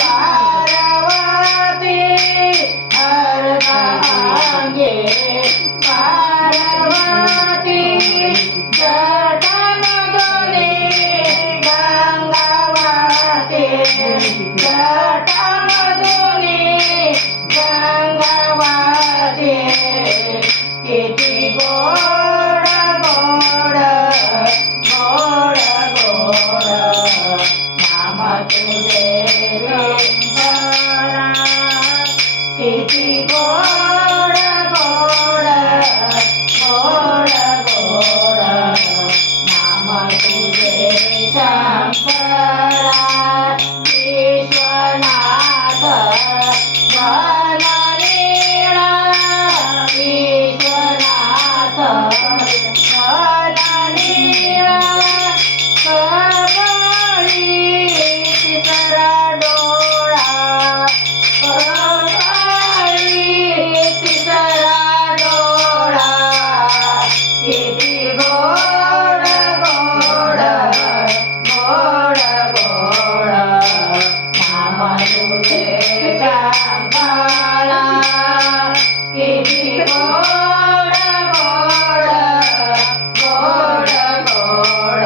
पार्वती अर्धांगे पार्वती जटामधुनी गंगावती जटामधुनी गंगावती किती गोड गोड गोड गोड नाम तुझे शंकरा किती गोड गोड गोड गोड नाम तुझे शंकरा विश्वनाथ जननीळा विश्वनाथ जननीळा कबळी तिसरा डोळा कबळी तिसरा डोळा किती गोड गोड गोड गोड नाम तुझे शंकरा किती गोड गोड गोड गोड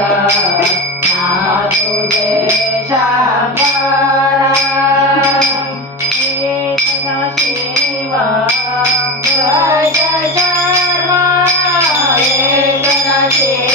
नाम तुझे शंकरा हे सदाशिव जय जय शर्मा हे सदाशिव